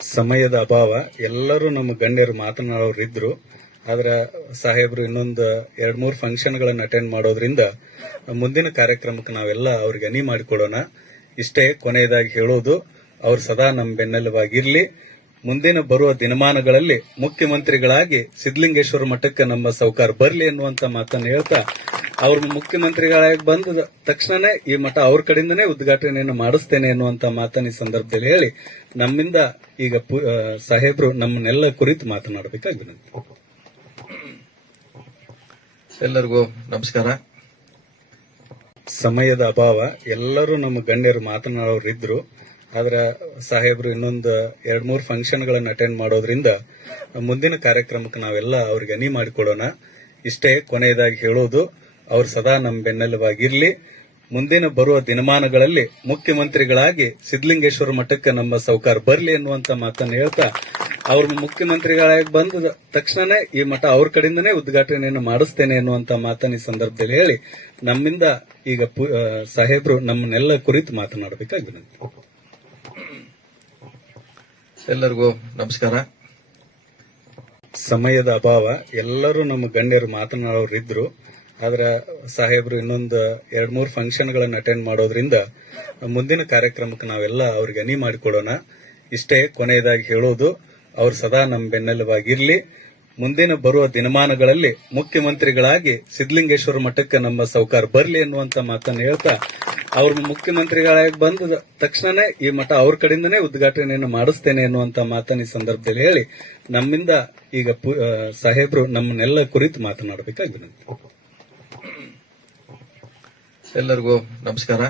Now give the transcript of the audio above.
ಸಮಯದ ಅಭಾವ, ಎಲ್ಲರೂ ನಮ್ಮ ಗಣ್ಯರು ಮಾತನಾಡೋರು ಇದ್ರು ಆದ್ರೆ ಸಾಹೇಬ್ರು ಇನ್ನೊಂದು ಎರಡ್ ಮೂರು ಫಂಕ್ಷನ್ ಗಳನ್ನ ಅಟೆಂಡ್ ಮಾಡೋದ್ರಿಂದ ಮುಂದಿನ ಕಾರ್ಯಕ್ರಮಕ್ಕೆ ನಾವೆಲ್ಲ ಅವ್ರಿಗೆ ಅನಿ ಮಾಡಿಕೊಡೋಣ. ಇಷ್ಟೇ ಕೊನೆಯದಾಗಿ ಹೇಳೋದು, ಅವ್ರು ಸದಾ ನಮ್ಮ ಬೆನ್ನೆಲುವಾಗಿರ್ಲಿ ಮುಂದಿನ ಬರುವ ದಿನಮಾನಗಳಲ್ಲಿ ಮುಖ್ಯಮಂತ್ರಿಗಳಾಗಿ ಸಿದ್ದಲಿಂಗೇಶ್ವರ ಮಠಕ್ಕೆ ನಮ್ಮ ಸೌಕಾರ ಬರಲಿ ಎನ್ನುವಂತ ಮಾತನ್ನು ಹೇಳ್ತಾ ಅವ್ರ ಮುಖ್ಯಮಂತ್ರಿಗಳಾಗಿ ಬಂದ ತಕ್ಷಣನೇ ಈ ಮಠ ಅವ್ರ ಕಡೆಯಿಂದನೇ ಉದ್ಘಾಟನೆಯನ್ನು ಮಾಡಿಸ್ತೇನೆ ಅನ್ನುವಂತ ಮಾತನ್ನ ಈ ಸಂದರ್ಭದಲ್ಲಿ ಹೇಳಿ ನಮ್ಮಿಂದ ಈಗ ಸಾಹೇಬ್ರು ನಮ್ಮನ್ನೆಲ್ಲ ಕುರಿತು ಮಾತನಾಡಬೇಕಾಗಿ ವಿನಂತಿ. ಎಲ್ಲರಿಗೂ ನಮಸ್ಕಾರ. ಸಮಯದ ಅಭಾವ ಎಲ್ಲರೂ ನಮ್ಮ ಗಣ್ಯರು ಮಾತನಾಡೋರಿದ್ರು ಆದ್ರ ಸಾಹೇಬ್ರು ಇನ್ನೊಂದು ಎರಡ್ ಮೂರು ಫಂಕ್ಷನ್ ಗಳನ್ನ ಅಟೆಂಡ್ ಮಾಡೋದ್ರಿಂದ ಮುಂದಿನ ಕಾರ್ಯಕ್ರಮಕ್ಕೆ ನಾವೆಲ್ಲ ಅವ್ರಿಗೆ ಅನಿ ಮಾಡಿಕೊಡೋಣ ಇಷ್ಟೇ ಕೊನೆಯದಾಗಿ ಹೇಳೋದು ಅವ್ರು ಸದಾ ನಮ್ಮ ಬೆನ್ನೆಲುಬಾಗಿರ್ಲಿ. ಮುಂದಿನ ಬರುವ ದಿನಮಾನಗಳಲ್ಲಿ ಮುಖ್ಯಮಂತ್ರಿಗಳಾಗಿ ಸಿದ್ದಲಿಂಗೇಶ್ವರ ಮಠಕ್ಕೆ ನಮ್ಮ ಸೌಕಾರ ಬರಲಿ ಅನ್ನುವಂತ ಮಾತನ್ನು ಹೇಳ್ತಾ ಅವ್ರ ಮುಖ್ಯಮಂತ್ರಿಗಳಾಗಿ ಬಂದ ತಕ್ಷಣನೇ ಈ ಮಠ ಅವ್ರ ಕಡೆಯಿಂದನೇ ಉದ್ಘಾಟನೆಯನ್ನು ಮಾಡಿಸ್ತೇನೆ ಎನ್ನುವಂತ ಮಾತನ್ನ ಈ ಸಂದರ್ಭದಲ್ಲಿ ಹೇಳಿ ನಮ್ಮಿಂದ ಈಗ ಸಾಹೇಬ್ರು ನಮ್ಮನ್ನೆಲ್ಲ ಕುರಿತು ಮಾತನಾಡಬೇಕಾಗಿ ಎಲ್ಲರಿಗೂ ನಮಸ್ಕಾರ. ಸಮಯದ ಅಭಾವ ಎಲ್ಲರೂ ನಮ್ಮ ಗಣ್ಯರು ಮಾತನಾಡೋರು ಇದ್ರು ಆದ್ರ ಸಾಹೇಬ್ರು ಇನ್ನೊಂದು ಎರಡ್ ಮೂರು ಫಂಕ್ಷನ್ ಗಳನ್ನ ಅಟೆಂಡ್ ಮಾಡೋದ್ರಿಂದ ಮುಂದಿನ ಕಾರ್ಯಕ್ರಮಕ್ಕೆ ನಾವೆಲ್ಲ ಅವ್ರಿಗೆ ಅನಿ ಮಾಡಿಕೊಡೋಣ. ಇಷ್ಟೇ ಕೊನೆಯದಾಗಿ ಹೇಳೋದು, ಅವ್ರು ಸದಾ ನಮ್ಮ ಬೆನ್ನೆಲುವಾಗಿರ್ಲಿ ಮುಂದಿನ ಬರುವ ದಿನಮಾನಗಳಲ್ಲಿ ಮುಖ್ಯಮಂತ್ರಿಗಳಾಗಿ ಸಿದ್ಧಲಿಂಗೇಶ್ವರ ಮಠಕ್ಕೆ ನಮ್ಮ ಸೌಕಾರ ಬರಲಿ ಅನ್ನುವಂತ ಮಾತನ್ನು ಹೇಳ್ತಾ, ಅವ್ರ ಮುಖ್ಯಮಂತ್ರಿಗಳಾಗಿ ಬಂದ ತಕ್ಷಣನೇ ಈ ಮಠ ಅವ್ರ ಕಡೆಯಿಂದನೇ ಉದ್ಘಾಟನೆಯನ್ನು ಮಾಡಿಸ್ತೇನೆ ಅನ್ನುವಂತ ಮಾತನ್ನ ಈ ಸಂದರ್ಭದಲ್ಲಿ ಹೇಳಿ, ನಮ್ಮಿಂದ ಈಗ ಸಾಹೇಬ್ರು ನಮ್ಮನ್ನೆಲ್ಲ ಕುರಿತು ಮಾತನಾಡಬೇಕಾಗಿ ವಿನಂತಿ. ಎಲ್ಲರಿಗೂ ನಮಸ್ಕಾರ.